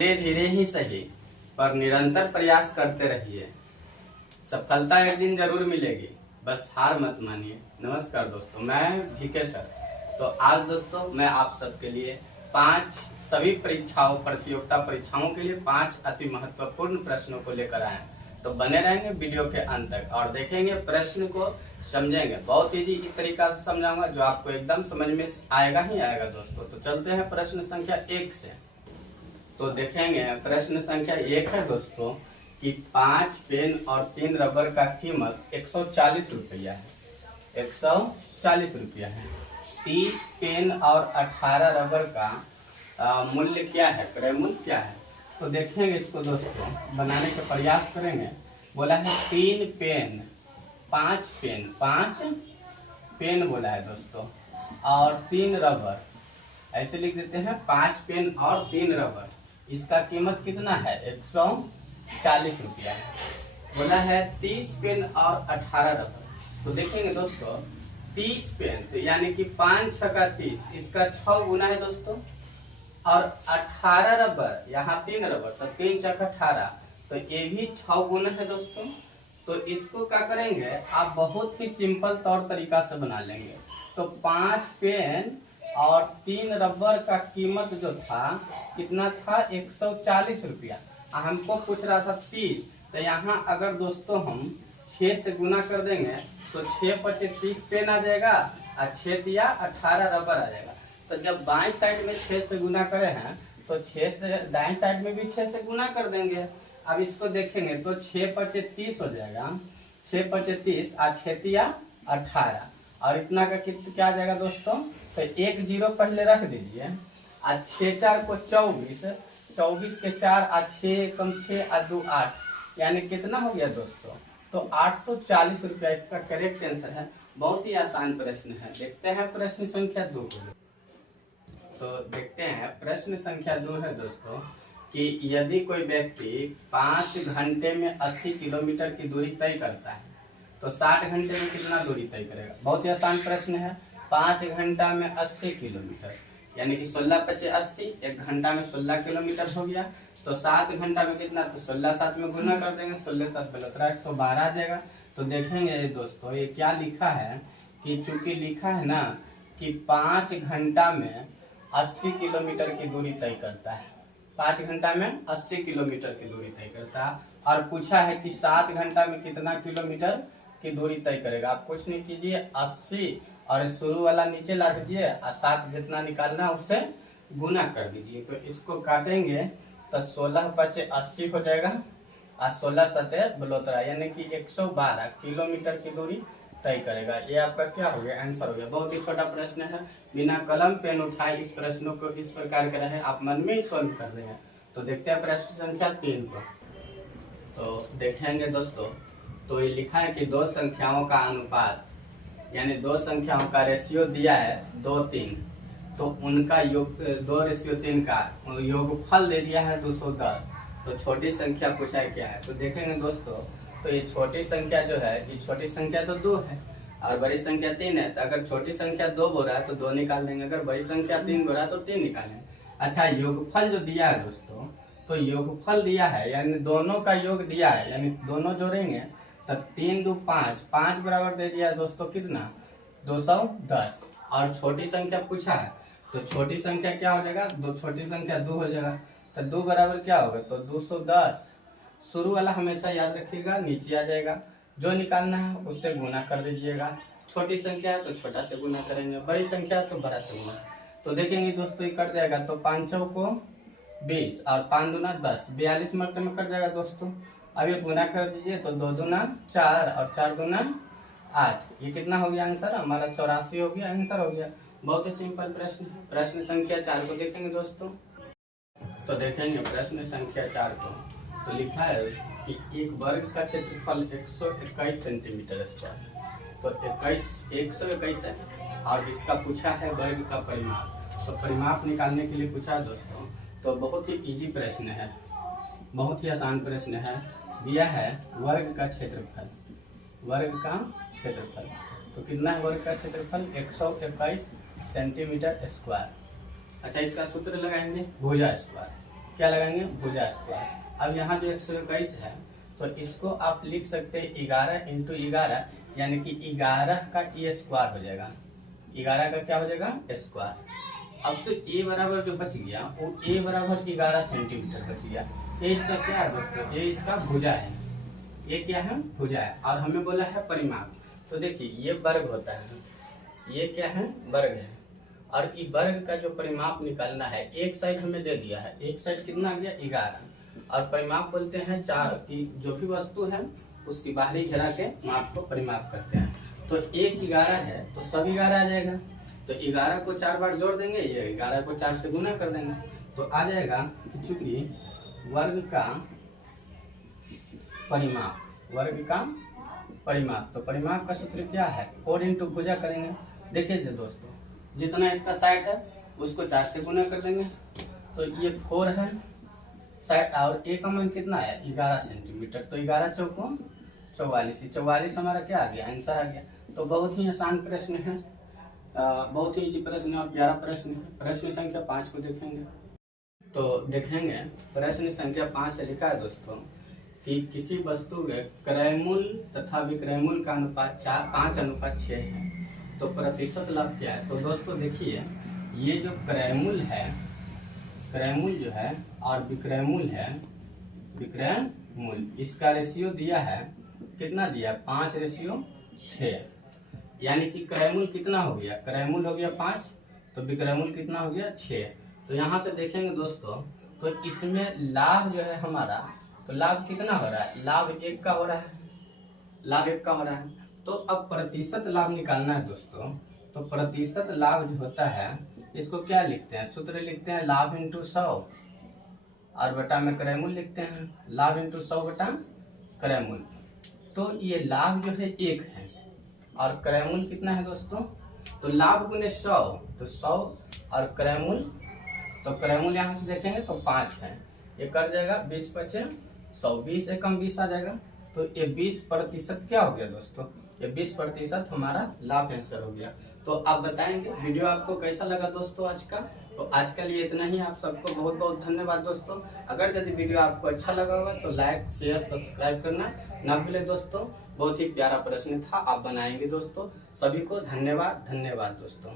धीरे धीरे ही सही पर निरंतर प्रयास करते रहिए, सफलता एक दिन जरूर मिलेगी, बस हार मत मानिए। नमस्कार दोस्तों, मैं भीके सर। तो आज दोस्तों मैं आप सबके लिए 5 सभी प्रतियोगिता परीक्षाओं के लिए 5 अति महत्वपूर्ण प्रश्नों को लेकर आए हैं। तो बने रहेंगे वीडियो के अंत तक और देखेंगे, प्रश्न को समझेंगे। बहुत इजी तरीका से समझाऊंगा जो आपको एकदम समझ में आएगा ही आएगा दोस्तों। तो चलते हैं प्रश्न संख्या 1 से। तो देखेंगे प्रश्न संख्या 1 है दोस्तों कि 5 पेन और 3 रबर का कीमत 140 रुपया है। 140 रुपया है। 30 पेन और 18 रबर का मूल्य क्या है, क्रय मूल्य क्या है। तो देखेंगे इसको दोस्तों, बनाने का प्रयास करेंगे। बोला है 3 पेन 5 पेन बोला है दोस्तों और 3 रबर, ऐसे लिख देते हैं 5 पेन और 3 रबर। इसका कीमत कितना है, 140 रुपया है। बोला है 30 पेन और 18 रबर। तो देखेंगे दोस्तों 30 पेन तो यानी कि 5 6 का 30, इसका 6 गुना है दोस्तों। और 18 रबर, यहाँ 3 रबर तो 3 6 18, तो ये भी 6 गुना है दोस्तों। तो इसको क्या करेंगे आप, बहुत ही सिंपल तौर तरीका से बना लेंगे। तो 5 पेन और 3 रबर का कीमत जो था कितना था, 140 रुपया। हमको पूछ रहा था 30, तो यहाँ अगर दोस्तों हम 6 से गुना कर देंगे तो 6 × 5 30 पेन आ जाएगा और 6 × 18 रबर आ जाएगा। तो जब बाएं साइड में 6 से गुना करे हैं तो 6 से दाएं साइड में भी 6 से गुना कर देंगे। अब इसको देखेंगे तो 6 × 5 30 हो जाएगा। 6 × 5 30 और 6 × 18 और इतना का कितना क्या आ जाएगा दोस्तों। तो 1 0 पहले रख दीजिए और 6 4 को 24, 24 के 4 और 6 कम 6 और 2 8, यानी कितना हो गया दोस्तों, तो 840 रुपया इसका करेक्ट आंसर है। बहुत ही आसान प्रश्न है। देखते हैं प्रश्न संख्या 2 को। तो देखते हैं प्रश्न संख्या 2 है दोस्तों कि यदि कोई व्यक्ति 5 घंटे में 80 किलोमीटर की दूरी तय करता है तो 60 घंटे में कितना दूरी तय करेगा। बहुत ही आसान प्रश्न है। 5 घंटा में 80 किलोमीटर यानी कि 16 × 5 80, 1 घंटा में 16 किलोमीटर हो गया। तो 7 घंटा में कितना, तो 16 7 में गुना कर देंगे, 16 7 बलौतरा 112 आ जाएगा। तो देखेंगे दोस्तों ये क्या लिखा है कि चूंकि लिखा है ना कि 5 घंटा में 80 किलोमीटर की दूरी तय करता है, 5 घंटा में 80 किलोमीटर की दूरी तय करता है। और पूछा है कि 7 घंटा में कितना किलोमीटर की दूरी तय करेगा। आप कुछ नहीं कीजिए, 80 और शुरू वाला नीचे ला दीजिए और 7 जितना निकालना है उससे गुना कर दीजिए। तो इसको काटेंगे तो 16 × 5 80 हो जाएगा और 16 7 बलौतरा यानी कि 112 किलोमीटर की दूरी तय करेगा। ये आपका क्या हो गया, आंसर हो गया। बहुत ही छोटा प्रश्न है, बिना कलम पेन उठाए इस प्रश्नों को इस प्रकार का है, आप मन में ही सॉल्व कर देंगे। तो देखते हैं प्रश्न संख्या 3 को। तो देखेंगे दोस्तों, तो ये लिखा है कि 2 संख्याओं का अनुपात यानी 2 संख्याओं का रेशियो दिया है 2 3, तो उनका योग 2:3 का योगफल दे दिया है 210। तो छोटी संख्या पूछा है क्या है। तो देखेंगे दोस्तों, तो ये छोटी संख्या जो है, ये छोटी संख्या तो 2 है और बड़ी संख्या 3 है। तो अगर छोटी संख्या 2 बोल रहा है तो 2 निकाल देंगे, अगर बड़ी संख्या 3 बोल रहा है तो 3 निकालेंगे। अच्छा, योगफल जो दिया है दोस्तों, तो योगफल दिया है यानी दोनों का योग दिया है, यानी दोनों जोड़ेंगे तो 3 2 5, 5 बराबर दे दिया है दोस्तों कितना, 210। और छोटी संख्या पूछा है तो छोटी संख्या क्या हो जाएगा, छोटी संख्या 2 हो जाएगा। तो 2 बराबर क्या होगा, तो 210। शुरू वाला हमेशा याद रखिएगा, नीचे आ जाएगा। जो निकालना है उससे गुना कर दीजिएगा। छोटी संख्या है तो छोटा से गुना करेंगे, बड़ी संख्या है तो बड़ा से गुना। तो देखेंगे दोस्तों ये कट जाएगा, तो 5 को 20 और 5 दूना 10, 42 मरते में कट जाएगा दोस्तों। अब ये गुना कर दीजिए तो 2 दूना 4 और 4 दूना 8, ये कितना हो गया आंसर हमारा, 84 हो गया, आंसर हो गया। बहुत ही सिंपल प्रश्न है। प्रश्न संख्या 4 को देखेंगे दोस्तों। तो देखेंगे प्रश्न संख्या 4 को। तो लिखा है कि एक वर्ग का क्षेत्रफल 121 सेंटीमीटर स्क्वायर। तो 121 है और इसका पूछा है वर्ग का परिमाप। तो परिमाप निकालने के लिए पूछा है दोस्तों। तो बहुत ही इजी प्रश्न है, बहुत ही आसान प्रश्न है। दिया है वर्ग का क्षेत्रफल, वर्ग का क्षेत्रफल तो कितना है वर्ग का क्षेत्रफल, 121 सेंटीमीटर स्क्वायर। अच्छा, इसका सूत्र लगाएंगे, भुजा स्क्वायर। क्या लगाएंगे, भुजा स्क्वायर। अब यहाँ जो 121 है तो इसको आप लिख सकते हैं 11 इंटू 11, यानी कि 11 का ए स्क्वायर हो जाएगा। 11 का क्या हो जाएगा, स्क्वायर। अब तो ए बराबर जो बच गया वो ए बराबर 11 सेंटीमीटर बच गया। ये इसका क्या है दोस्तों, ये इसका भुजा है। ये क्या है, भुजा है। और हमें बोला है परिमाप, तो देखिए ये वर्ग होता है, ये क्या है, वर्ग है। और ये वर्ग का जो परिमाप निकालना है, एक साइड हमें दे दिया है, एक साइड कितना आ गया, 11। और परिमाप बोलते हैं 4 की जो भी वस्तु है उसकी बाहरी घेरा के माप को परिमाप करते हैं। तो एक 11 है तो सब 11 आ जाएगा। तो 11 को 4 बार जोड़ देंगे, ये 11 को 4 से गुना कर देंगे, तो आ जाएगा कि चूंकि वर्ग का परिमाप, वर्ग का परिमाप, तो परिमाप का सूत्र क्या है, 4 इंटू भुजा करेंगे। देखिए दोस्तों, जितना इसका साइड है उसको 4 से गुना कर देंगे, तो ये 4 है साइड, और ए का मान कितना है, 11 सेंटीमीटर। तो 11 चौको 44, 44 हमारा क्या आ गया, आंसर आ गया। तो बहुत ही आसान प्रश्न है, बहुत ही इजी प्रश्न और प्यारा प्रश्न है। प्रश्न संख्या 5 को देखेंगे, तो देखेंगे प्रश्न संख्या 5 लिखा है दोस्तों कि किसी वस्तु के क्रयमूल्य तथा विक्रयमूल्य का अनुपात 5:6 है, तो प्रतिशत लाभ क्या है। तो दोस्तों देखिए, ये जो क्रयमूल्य है, क्रयमूल्य जो है और विक्रयमूल्य है, विक्रयमूल्य, इसका रेशियो दिया है, कितना दिया, 5:6। यानी कि क्रयमूल्य कितना हो गया, क्रयमूल्य हो गया 5, तो विक्रयमूल्य कितना हो गया, 6। तो यहाँ से देखेंगे दोस्तों, तो इसमें लाभ जो है हमारा, तो लाभ कितना हो रहा है, लाभ 1 का हो रहा है, लाभ 1 का हो रहा है। तो अब प्रतिशत लाभ निकालना है दोस्तों, तो प्रतिशत लाभ जो होता है इसको क्या लिखते हैं, सूत्र लिखते हैं लाभ इंटू 100 और बटा में क्रयमूल्य लिखते हैं, लाभ इंटू 100 बटा क्रयमूल्य। तो ये लाभ जो है 1 है और क्रयमूल्य कितना है दोस्तों, तो लाभ गुने 100, तो 100 और क्रयमूल्य, तो क्रयमूल्य यहाँ से देखेंगे तो 5 है, ये कर जाएगा 20 × 100, 20 से कम 20 आ जाएगा। तो ये 20% क्या हो गया दोस्तों, ये 20% हमारा लाभ आंसर हो गया। तो आप बताएंगे वीडियो आपको कैसा लगा दोस्तों आज का। तो आज के लिए इतना ही, आप सबको बहुत बहुत धन्यवाद दोस्तों। अगर यदि वीडियो आपको अच्छा लगा होगा तो लाइक शेयर सब्सक्राइब करना ना भूले दोस्तों। बहुत ही प्यारा प्रश्न था, आप बनाएंगे दोस्तों। सभी को धन्यवाद, धन्यवाद दोस्तों।